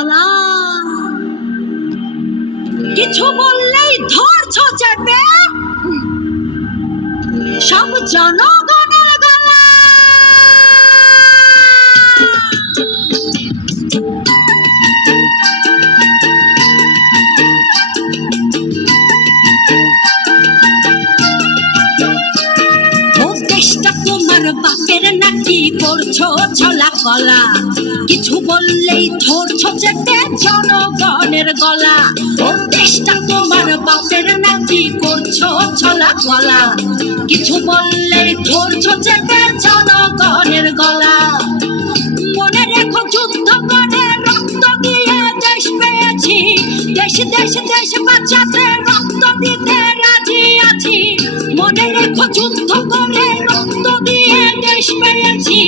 গলা, কিছু বললেই ধরছো চেপে সব জনগণের গলা। দেশটা তোমার বাপের নাকি করছো ছলা কলা, কিছু বললেই ধরছো চেপে জনগণের গলা। ও দেশটা তোমার বাপের নাকি করছো ছলা কলা, কিছু বললেই ধরছো চেপে জনগণের গলা। মনে রেখো যুদ্ধ করে রক্ত দিয়ে দেশ পেয়েছি, দেশ দেশ দেশ বাঁচাতে রক্ত দিতে রাজি আছি। মনে রেখো যুদ্ধ করে রক্ত দিয়ে দেশ পেয়েছি,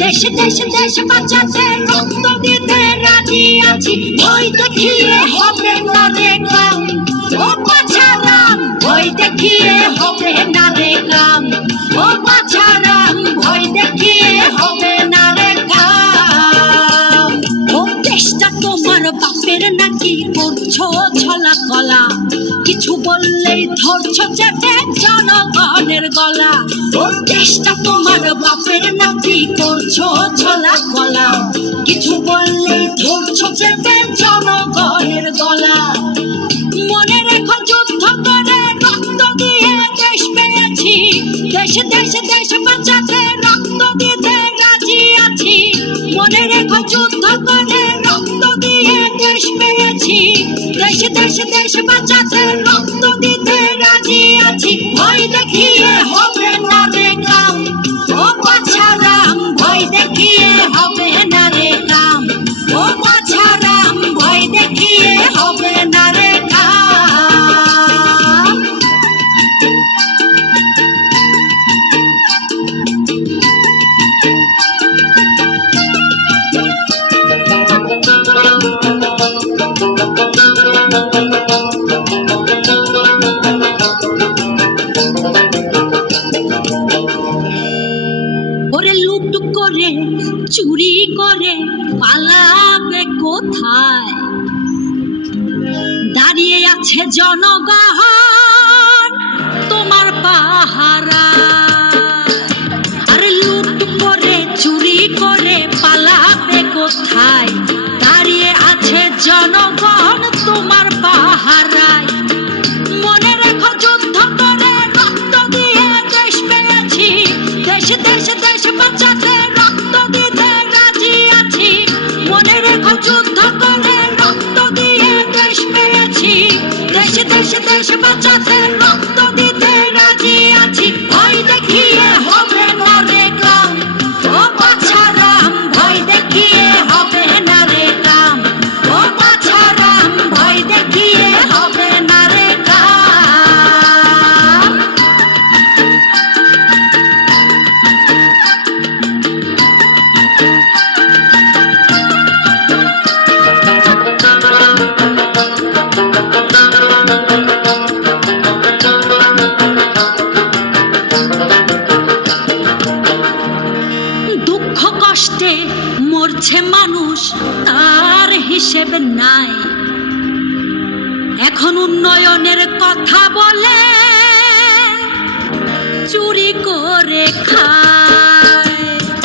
দেশ দেশ দেশ বাঁচাতে রক্ত দিতে রাজি আছি। ভয় দেখিয়ে হবে না রে কাম, ও বাছারাম ভয় দেখিয়ে হবে না রে কাম, ও বাছারাম ভয় দেখিয়ে হবে না রে কাম। ও দেশটা তোমার বাপের নাকি করছো ছলা কলা, কিছু বললেই ধরছো চেপে জনগণের গলা। ও দেশটা তোমার বাপের নাকি করছো ছলা কলা, কিছু বললেই ধরছো চেপে জনগণের গলা। মনে রেখো যুদ্ধ করে রক্ত দিয়ে দেশ পেয়েছি, দেশ দেশ দেশ বাঁচাতে রক্ত দিতে রাজি আছি। মনে রেখো যুদ্ধ করে রক্ত দিয়ে দেশ পেয়েছি, দেশ দেশ দেশ বাঁচাতে রক্ত দিতে রাজি আছি। ভয় দেখিয়ে হবে না রে কাম, ও বাছারাম ভয় দেখিয়ে হবে না রে কাম, ও বাছারাম ভয় দেখিয়ে হবে না রে কাম। ওরে লুট করে চুরি করে পালাবে কোথায়, দাঁড়িয়ে আছে জনগণ তোমার পাহারা। আরে লুট করে চুরি করে পালাবে কোথায়, দাঁড়িয়ে আছে জনগণ তোমার পাহারায়। মনে রেখো যুদ্ধ করে রক্ত দিয়ে দেশ পেয়েছি, দেশ দেশ দেশ বাঁচাতে রক্ত দিতে রাজি আছি। মনে রেখো যুদ্ধ করে রক্ত দিয়ে দেশ পেয়েছি, দেশ দেশ দেশ বাঁচাতে রক্ত দিতে রাজি আছি। ভয় দেখিয়ে হবে না রে কাম, ও বাছারাম ভয় দেখিয়ে হবে না রে কাম, ও বাছারাম ভয় দেখিয়ে হবে না রে কাম। দুঃখ কষ্টে মরছে মানুষ তার হিসেব নাই, এখন উন্নয়নের কথা বলে চুরি করে খায়।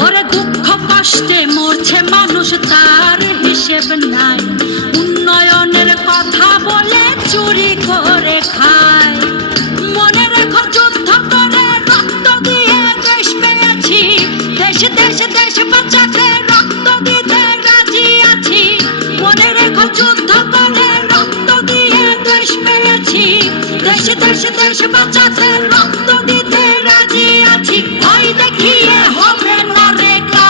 ওরে দুঃখ কষ্টে মরছে মানুষ তার হিসেব নাই, উন্নয়নের কথা বলে চুরি করে খায়। মনে রেখো যুদ্ধ করে রক্ত দিয়ে দেশ পেয়েছি, দেশ দেশ দেশ বাঁচাতে রক্ত দিতে রাজি আছি। মনে রেখো যুদ্ধ করে রক্ত দিয়ে দেশ পেয়েছি, দেশ দেশ দেশ বাঁচাতে রক্ত দিতে